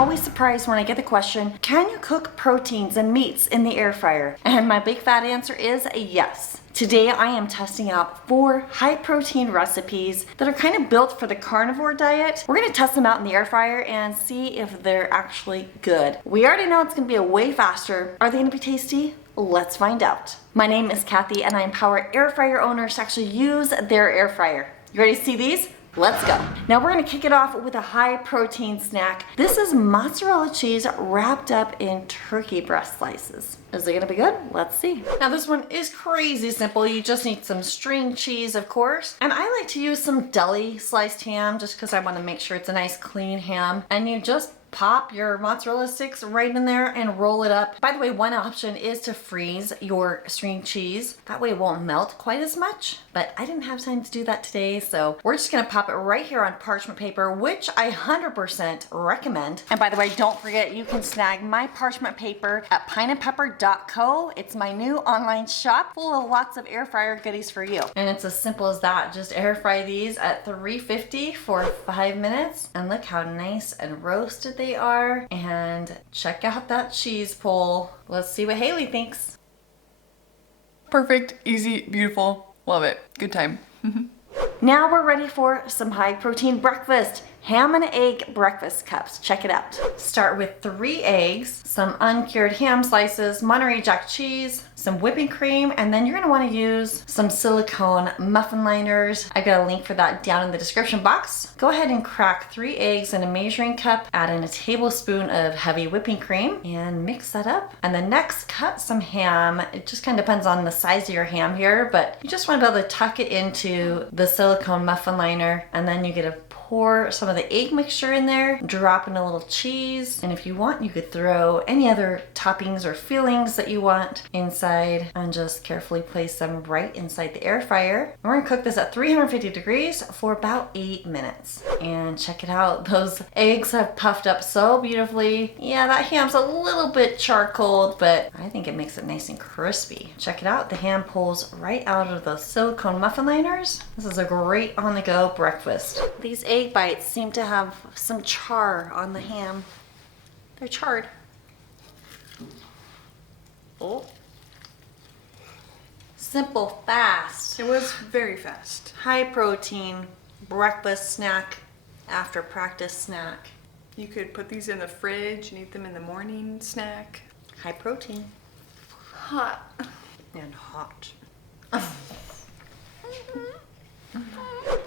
always surprised when I get the question, can you cook proteins and meats in the air fryer? And my big fat answer is yes. Today I am testing out 4 high protein recipes that are kind of built for the carnivore diet. We're gonna test them out in the air fryer and see if they're actually good. We already know it's gonna be a way faster. Are they gonna be tasty? Let's find out. My name is Cathy and I empower air fryer owners to actually use their air fryer. You ready to see these? Let's go. Now we're gonna kick it off with a high protein snack. This is mozzarella cheese wrapped up in turkey breast slices. Is it gonna be good? Let's see. Now this one is crazy simple. You just need some string cheese, of course. And I like to use some deli sliced ham just because I wanna make sure it's a nice clean ham. And you just pop your mozzarella sticks right in there and roll it up. By the way, one option is to freeze your string cheese. That way it won't melt quite as much, but I didn't have time to do that today, so we're just gonna pop it right here on parchment paper, which I 100% recommend. And by the way, don't forget you can snag my parchment paper at pineandpepper.co. It's my new online shop full of lots of air fryer goodies for you. And it's as simple as that. Just air fry these at 350 for 5 minutes, and look how nice and roasted they are. And check out that cheese pull. Let's see what Haley thinks. Perfect, easy, beautiful, love it. Good time. Now we're ready for some high protein breakfast. Ham and egg breakfast cups. Check it out. Start with 3 eggs, some uncured ham slices, Monterey Jack cheese, some whipping cream, and then you're gonna wanna use some silicone muffin liners. I got a link for that down in the description box. Go ahead and crack 3 eggs in a measuring cup, add in a tablespoon of heavy whipping cream, and mix that up. And then next, cut some ham. It just kind of depends on the size of your ham here, but you just wanna be able to tuck it into the silicone muffin liner, and then you get a pour some of the egg mixture in there, drop in a little cheese, and if you want, you could throw any other toppings or fillings that you want inside and just carefully place them right inside the air fryer. And we're gonna cook this at 350 degrees for about 8 minutes. And check it out, those eggs have puffed up so beautifully. Yeah, that ham's a little bit charcoaled, but I think it makes it nice and crispy. Check it out, the ham pulls right out of those silicone muffin liners. This is a great on-the-go breakfast. These egg bites seem to have some char on the ham. They're charred. Oh. Simple, fast. It was very fast. High protein breakfast snack after practice snack. You could put these in the fridge and eat them in the morning snack. High protein. Hot. And hot.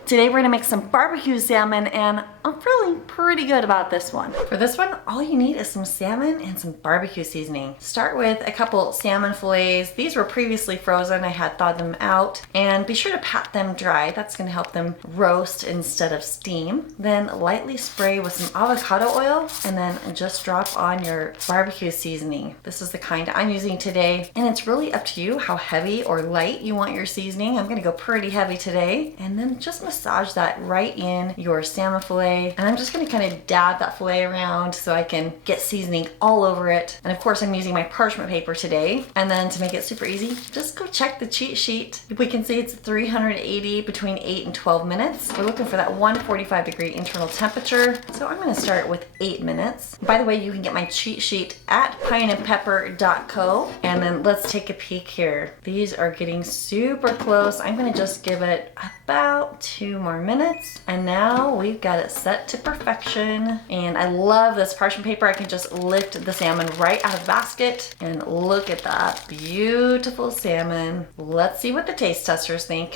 Today we're gonna make some barbecue salmon, and I'm feeling pretty good about this one. For this one, all you need is some salmon and some barbecue seasoning. Start with a couple salmon fillets. These were previously frozen. I had thawed them out. And be sure to pat them dry. That's gonna help them roast instead of steam. Then lightly spray with some avocado oil, and then just drop on your barbecue seasoning. This is the kind I'm using today, and it's really up to you how heavy or light you want your seasoning. I'm gonna go pretty heavy today. And then just massage that right in your salmon fillet. And I'm just gonna kind of dab that fillet around so I can get seasoning all over it. And of course I'm using my parchment paper today. And then to make it super easy, just go check the cheat sheet. We can see it's 380 between 8 and 12 minutes. We're looking for that 145 degree internal temperature. So I'm gonna start with 8 minutes. By the way, you can get my cheat sheet at pineandpepper.co. And then let's take a peek here. These are getting super close. I'm gonna just give it about 2 more minutes, and now we've got it set to perfection. And I love this parchment paper. I can just lift the salmon right out of the basket, and look at that beautiful salmon. Let's see what the taste testers think.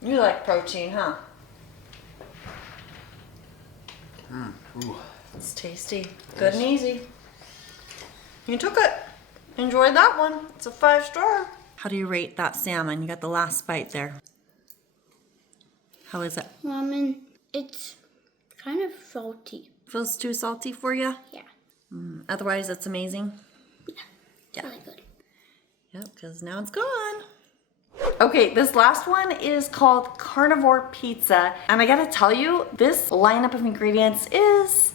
You like protein, huh? Ooh. It's tasty, good and easy. You took it. Enjoyed that one. It's a 5-star. How do you rate that salmon? You got the last bite there. How is it? It's kind of salty. Feels too salty for you? Yeah. Otherwise, it's amazing. Yeah. Really good. Yep, because now it's gone. Okay, this last one is called Carnivore Pizza. And I gotta tell you, this lineup of ingredients is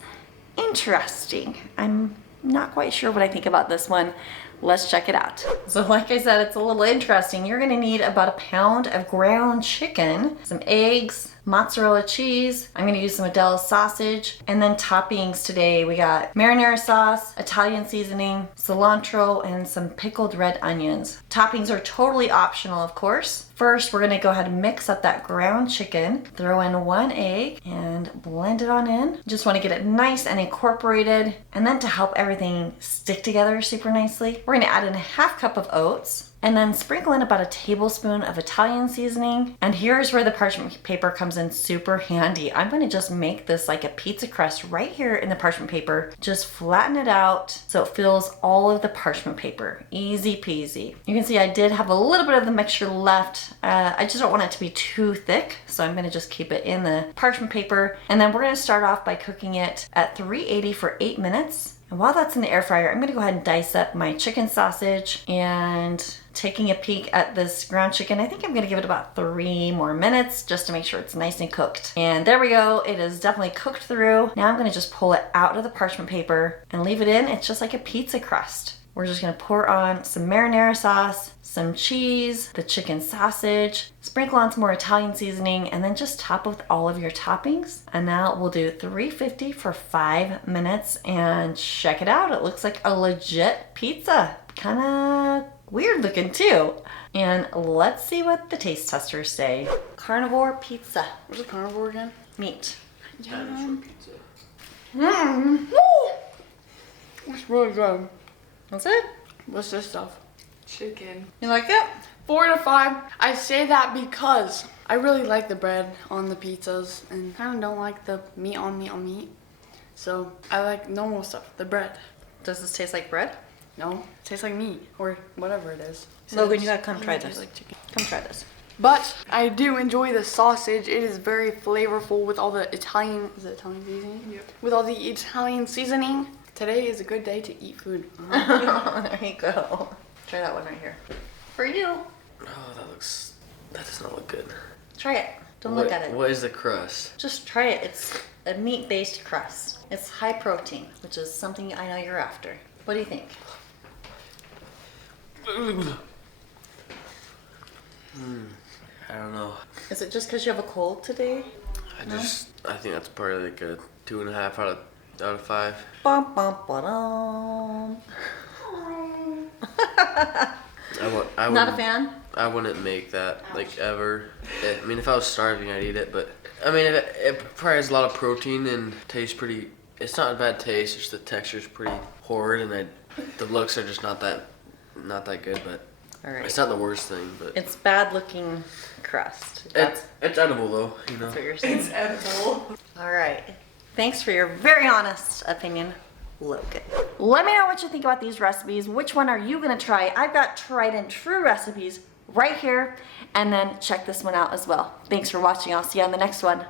interesting. I'm not quite sure what I think about this one. Let's check it out. So like I said, it's a little interesting. You're gonna need about a pound of ground chicken, some eggs, mozzarella cheese. I'm gonna use some Adele sausage, and then toppings today. We got marinara sauce, Italian seasoning, cilantro, and some pickled red onions. Toppings are totally optional, of course. First, we're gonna go ahead and mix up that ground chicken, throw in 1 egg, and blend it on in. Just wanna get it nice and incorporated. And then to help everything stick together super nicely, we're gonna add in a 1/2 cup of oats, and then sprinkle in about a tablespoon of Italian seasoning. And here's where the parchment paper comes in super handy. I'm gonna just make this like a pizza crust right here in the parchment paper. Just flatten it out so it fills all of the parchment paper. Easy peasy. You can see I did have a little bit of the mixture left. I just don't want it to be too thick, so I'm gonna just keep it in the parchment paper. And then we're gonna start off by cooking it at 380 for 8 minutes. And while that's in the air fryer, I'm gonna go ahead and dice up my chicken sausage, and taking a peek at this ground chicken, I think I'm gonna give it about 3 more minutes just to make sure it's nice and cooked. And there we go, it is definitely cooked through. Now I'm gonna just pull it out of the parchment paper and leave it in. It's just like a pizza crust. We're just gonna pour on some marinara sauce, some cheese, the chicken sausage, sprinkle on some more Italian seasoning, and then just top with all of your toppings. And now we'll do 350 for 5 minutes and check it out. It looks like a legit pizza. Kinda weird looking too. And let's see what the taste testers say. Carnivore pizza. What's a carnivore again? Meat. Dinosaur pizza. It's really good. That's it? What's this stuff? Chicken. You like it? 4 to 5. I say that because I really like the bread on the pizzas and kind of don't like the meat on meat. So I like normal stuff, the bread. Does this taste like bread? No, it tastes like meat or whatever it is. Logan, you gotta come try It tastes this. like chicken. Come try this. But I do enjoy the sausage. It is very flavorful with all the Italian, is it Italian seasoning? Yep. With all the Italian seasoning. Today is a good day to eat food. There you go. Try that one right here. For you. Oh, that does not look good. Try it. Don't look at it. What is the crust? Just try it. It's a meat-based crust. It's high protein, which is something I know you're after. What do you think? I don't know. Is it just because you have a cold today? I think that's probably like a 2.5 out of 5. Bum, bum, ba-dum. Not a fan? I wouldn't make that like ever. I mean, if I was starving, I'd eat it. But I mean, it probably has a lot of protein and tastes pretty. It's not a bad taste. Just the texture's pretty horrid, and the looks are just not that good. But All right. it's not the worst thing. But It's bad looking crust. it's edible though. You know. That's what you're saying. It's edible. All right. Thanks for your very honest opinion, Logan. Let me know what you think about these recipes. Which one are you gonna try? I've got tried and true recipes right here, and then check this one out as well. Thanks for watching. I'll see you on the next one.